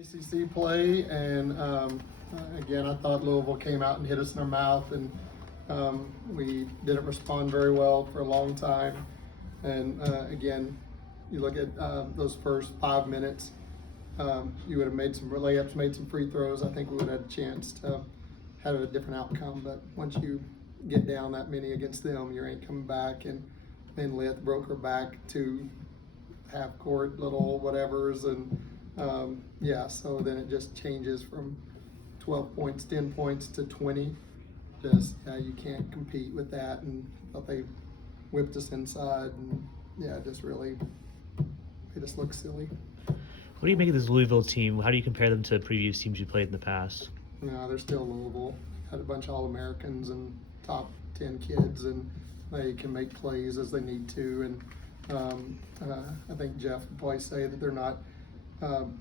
ACC play, and again, I thought Louisville came out and hit us in our mouth, and we didn't respond very well for a long time. And again, you look at those first 5 minutes, you would have made some layups, made some free throws. I think we would have had a chance to have a different outcome. But once you get down that many against them, you ain't coming back. And then Lith broke her back to half court, little whatevers, and yeah, so then it just changes from 12 points, 10 points to 20. Just, you can't compete with that, and thought they whipped us inside, and yeah, just really made us look silly. What do you make of this Louisville team? How do you compare them to previous teams you played in the past? No, they're still Louisville. Had a bunch of All-Americans and top 10 kids, and they can make plays as they need to. And I think Jeff would probably say that they're not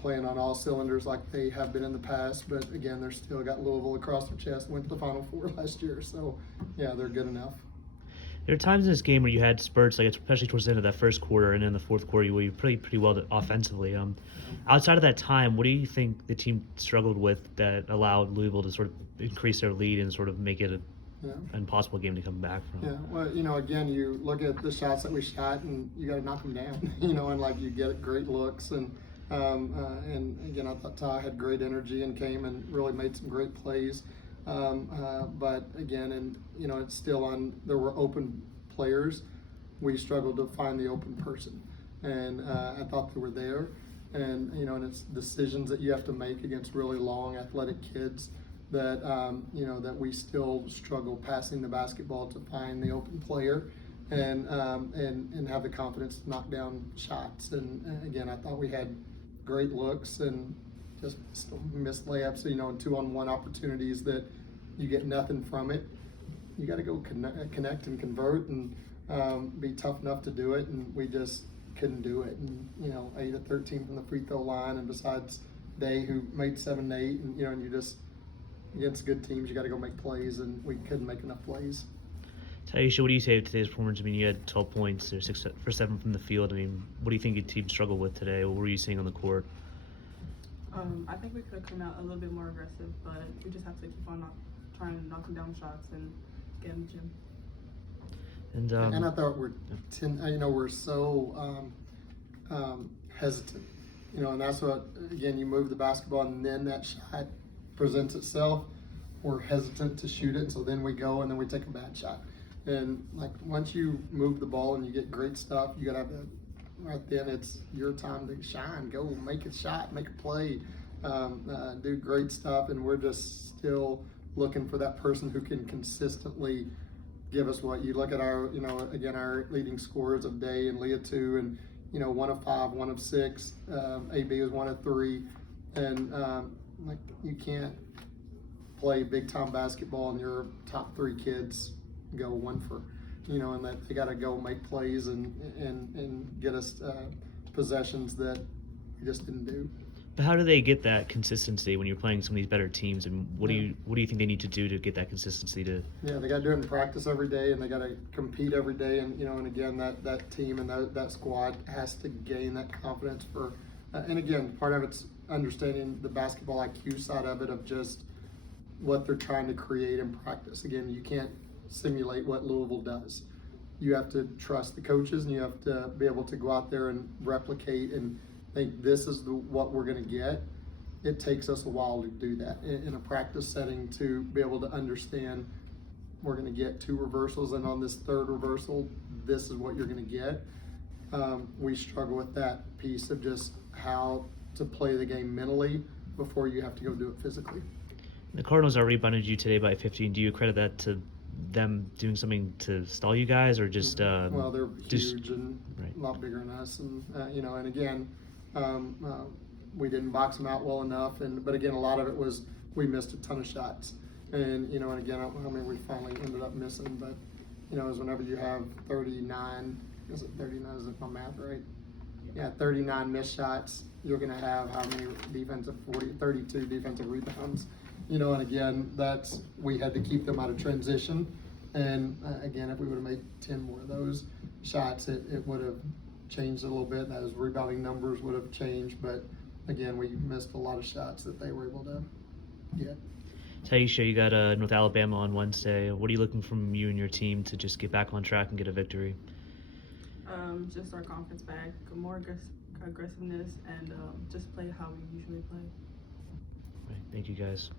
playing on all cylinders like they have been in the past, but again, they're still got Louisville across their chest. Went to the Final Four last year, so yeah, they're good enough. There are times in this game where you had spurts, like especially towards the end of that first quarter and in the fourth quarter, where you played pretty well offensively. Outside of that time, what do you think the team struggled with that allowed Louisville to sort of increase their lead and sort of make it an impossible game to come back from? Yeah, well, again, you look at the shots that we shot, and you got to knock them down, and like you get great looks, and again, I thought Ty had great energy and came and really made some great plays. But again, and it's still on. There were open players. We struggled to find the open person, and I thought they were there. And and it's decisions that you have to make against really long, athletic kids that that we still struggle passing the basketball to find the open player, and have the confidence to knock down shots. And again, I thought we had great looks and just missed layups, and 2-on-1 opportunities that you get nothing from it. You got to go connect and convert and be tough enough to do it, and we just couldn't do it. And 8 of 13 from the free throw line, and besides Day, who made 7 and 8, and and you just, against good teams, you got to go make plays, and we couldn't make enough plays. Taisha, what do you say of today's performance? I mean, you had 12 points, or 6 for 7 from the field. I mean, what do you think your team struggled with today? What were you seeing on the court? I think we could have come out a little bit more aggressive, but we just have to keep on trying to knock them down shots and get in the gym. And I thought we're so hesitant, and that's what, again, you move the basketball and then that shot presents itself. We're hesitant to shoot it, so then we go and then we take a bad shot. And like once you move the ball and you get great stuff, you gotta have to. Right then, it's your time to shine. Go make a shot, make a play, do great stuff, and we're just still looking for that person who can consistently give us what you look at our, again, our leading scorers of Day and Leah 2, and 1 of 5, 1 of 6. AB was 1 of 3, and like you can't play big time basketball and your top 3 kids go 1 for. And that they got to go make plays and get us possessions that we just didn't do. But how do they get that consistency when you're playing some of these better teams? And what do you think they need to do to get that consistency to? Yeah, they got to do it in practice every day, and they got to compete every day. And and again, that team and that squad has to gain that confidence for. And again, part of it's understanding the basketball IQ side of it, of just what they're trying to create in practice. Again, you can't simulate what Louisville does. You have to trust the coaches, and you have to be able to go out there and replicate and think this is what we're going to get. It takes us a while to do that in a practice setting, to be able to understand we're going to get 2 reversals, and on this 3rd reversal, this is what you're going to get. We struggle with that piece of just how to play the game mentally before you have to go do it physically. The Cardinals already rebounded you today by 15. Do you credit that to them doing something to stall you guys, or just well, they're huge and a lot bigger than us, and and again, we didn't box them out well enough, but again, a lot of it was we missed a ton of shots, and and again, I mean, we finally ended up missing, but is whenever you have 39, is it 39, is it my math right? Yeah, 39 missed shots, you're going to have how many 32 defensive rebounds. And again, we had to keep them out of transition. And again, if we would have made 10 more of those shots, it would have changed a little bit. Those rebounding numbers would have changed. But again, we missed a lot of shots that they were able to get. Taisha, you got North Alabama on Wednesday. What are you looking from you and your team to just get back on track and get a victory? Just our confidence back, more aggressiveness, and just play how we usually play. Right, thank you guys.